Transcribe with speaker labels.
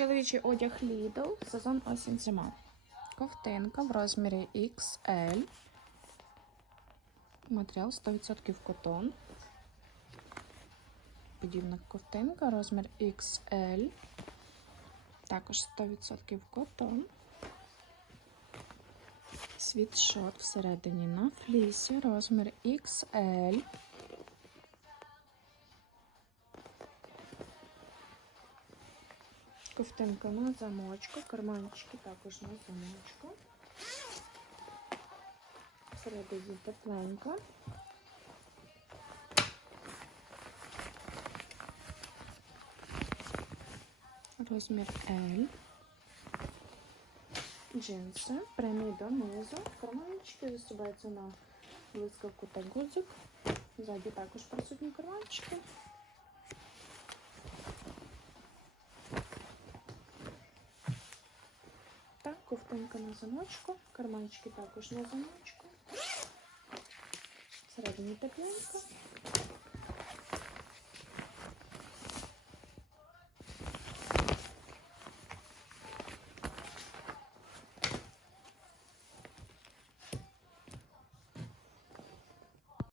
Speaker 1: Чоловічий одяг Lidl, сезон осінь зима. Ковтинка в розмірі XL. Матеріал 100% котон. Подібна ковтинка, розмір XL. Також 100% котон. Світшот всередині на флісі, розмір XL. Ковтинка на замочку, карманчики також на замочку. Всередині тепленько. Розмір L. Джинси, прямі донизу. Карманчики застібаються на блискавку та гудзик. Ззаді також присутні карманчики. Так, ковтинка на замочку, карманчики також на замочку. Всередині тепленько.